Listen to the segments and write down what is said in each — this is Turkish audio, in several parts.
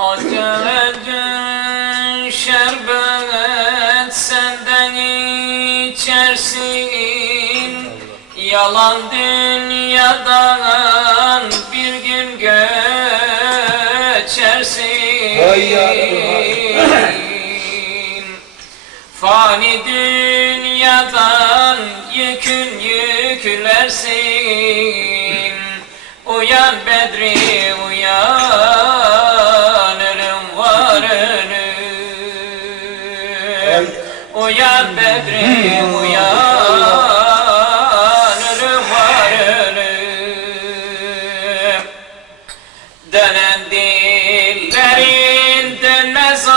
Acelen şerbet senden içersin. Yalan dünyadan bir gün geçersin. Fani dünyadan yükün yüklersin. Uyan Bedri uyan Uyan Bedri uyan ölüm var ölüm. Dönen dillerin dönmez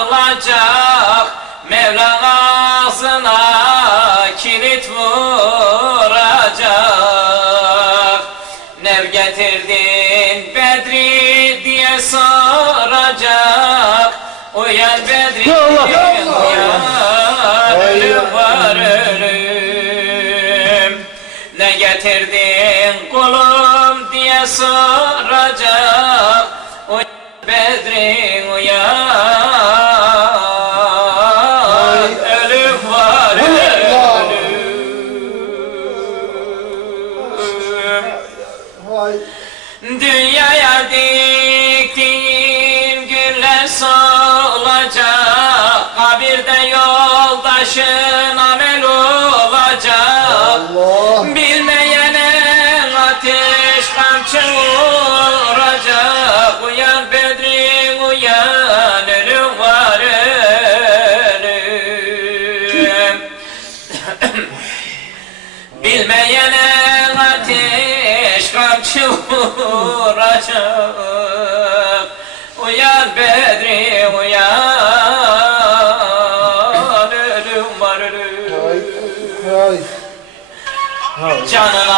olacak Mevla ağzına kilit vuracak. Nev getirdin Bedri diye soracak. Uyan Bedri Ya Bye. Kamçı vuracak Uyan Bedri uyan ölüm var ölüm Vay. Vay. Canın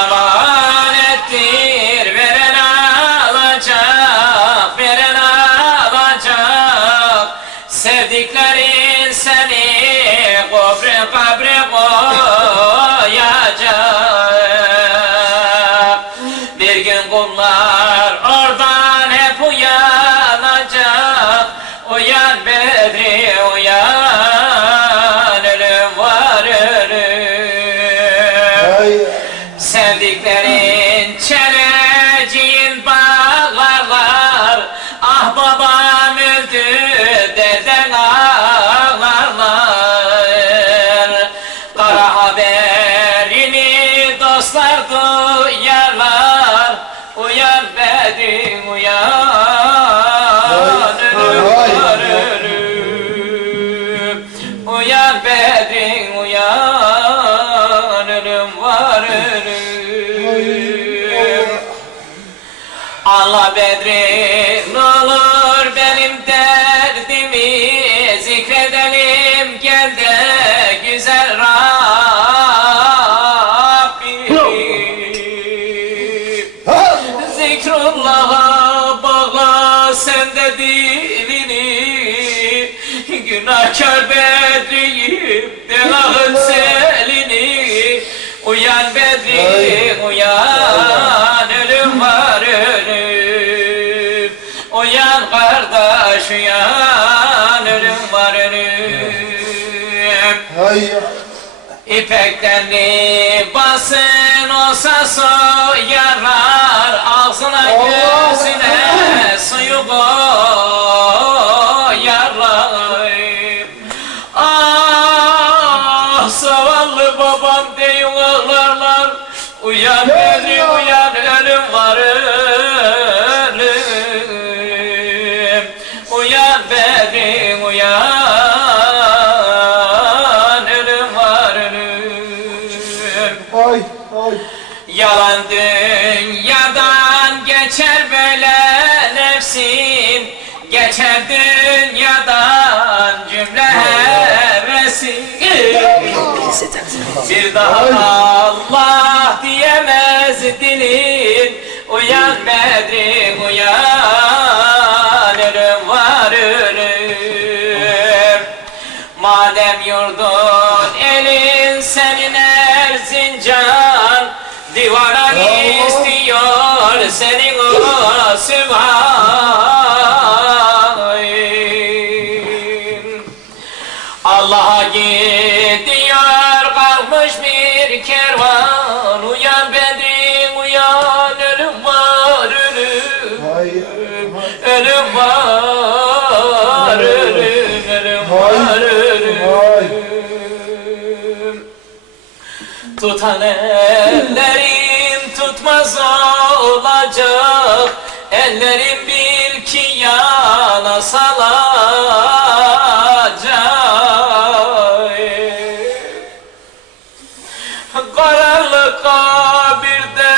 Bir gün kullar Zikrullah'a bağla sen de dilini. Günahkar bedriyim delahın selini. Uyan Bedri uyan ölüm var ölüm. Uyan kardeş uyan ölüm var ölüm. Vay. İpekten libasın olsa soyarlar Ağzına Allah! gözüne suyu koyarlar Ah zavallı babam diye ağlarlar Uyan Allah! uyan ölüm var Yalan dünyadan geçer böyle nefsim Geçer dünyadan cümle hevesim Bir daha Allah diyemez dilin. Uyan Bedri uyan ölüm var ölüm. Madem yurdun elin senin Erzincan senin asmain Allah'a gidiyor kalkmış bir kervan. Uyan Bedrin uyan ölüm var ölüm. Hayır. Ölüm var ölüm ölüm var ölüm, ölüm. Tutan ellerim tutmaz Ellerim bil ki yana salacak Karanlık kabirde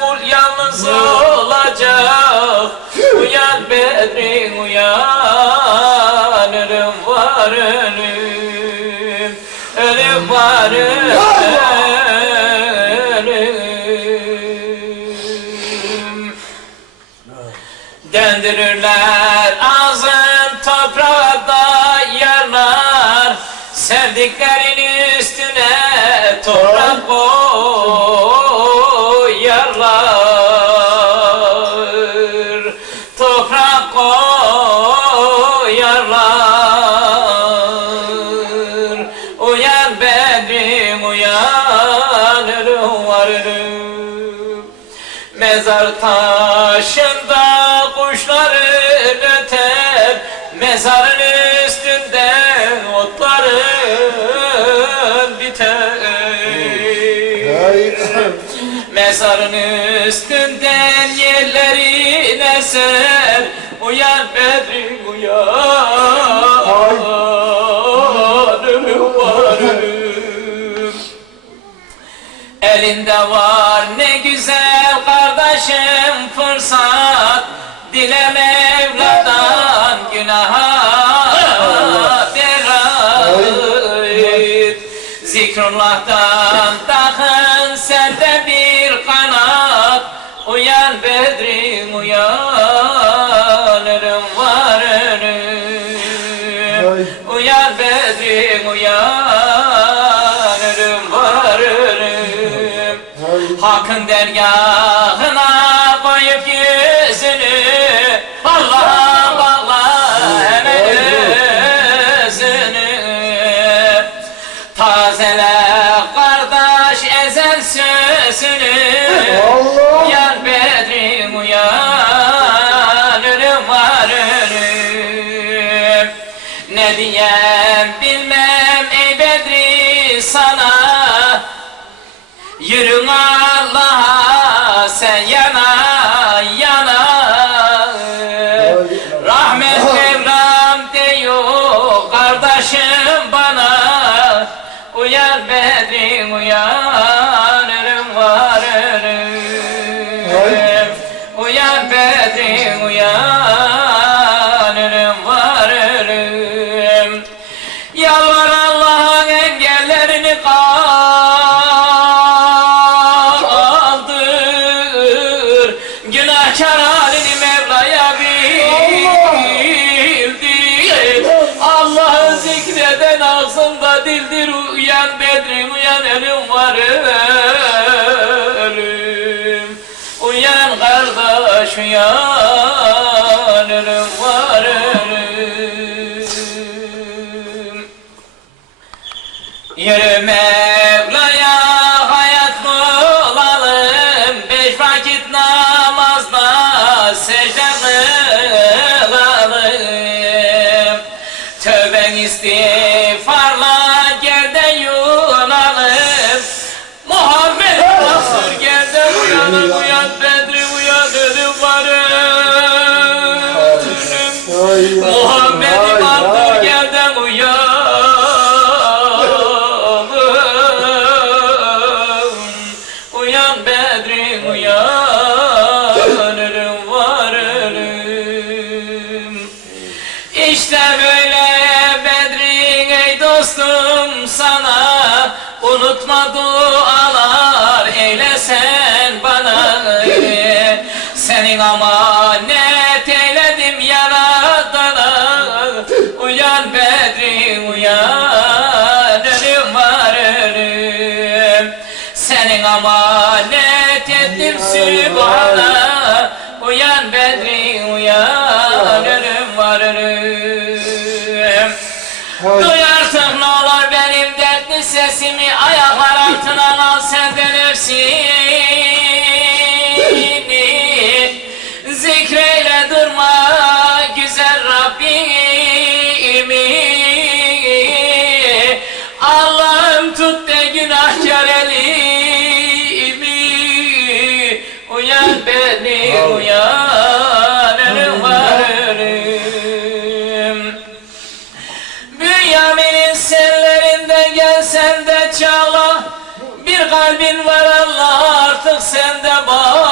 kul yalnız olacak. Uyan Bedrin uyan Ölüm var ölüm. Ölüm var ölüm Döndürürler ağzın toprağa dayarlar Sevdiklerin üstüne toprak koyarlar. Toprak koyarlar. Uyan Bedrim uyan ölüm Mezar taşında Hay. Mezarın üstünden yerlerin eser Uyan Bedri uyan Zikrullah'tan takın sende bir kanat Uyan Bedrin uyan ölüm var ölüm. Uyan Bedrin uyan ölüm var ölüm. Hakkın dergahına koyup Allah. Uyan Bedrim uyan ölüm var ölüm. Ne diyem bilmem ey Bedri sana. Yürün Allah'a sen yana yana. Rahmet Ölüm var ölüm Uyan kardeş uyan ölüm var ölüm Yürü Mevla'ya hayat bulalım. Beş vakit namazda secde kılalım. Tövben istiğfarla amanet eyledim yaradana Uyan Bedrin uyan Ölüm var ölüm. Senin amanet ettim Sübhan'a beni uyanır varırım Bünyamin'in sellerinde gelsen de çağla. Bir kalbin var Allah artık sende bağlı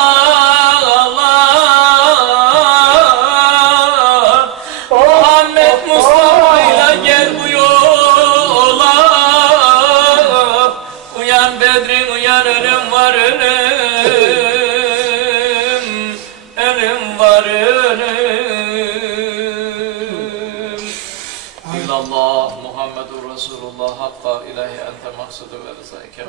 أبقى إلهي أنت مقصد رزقك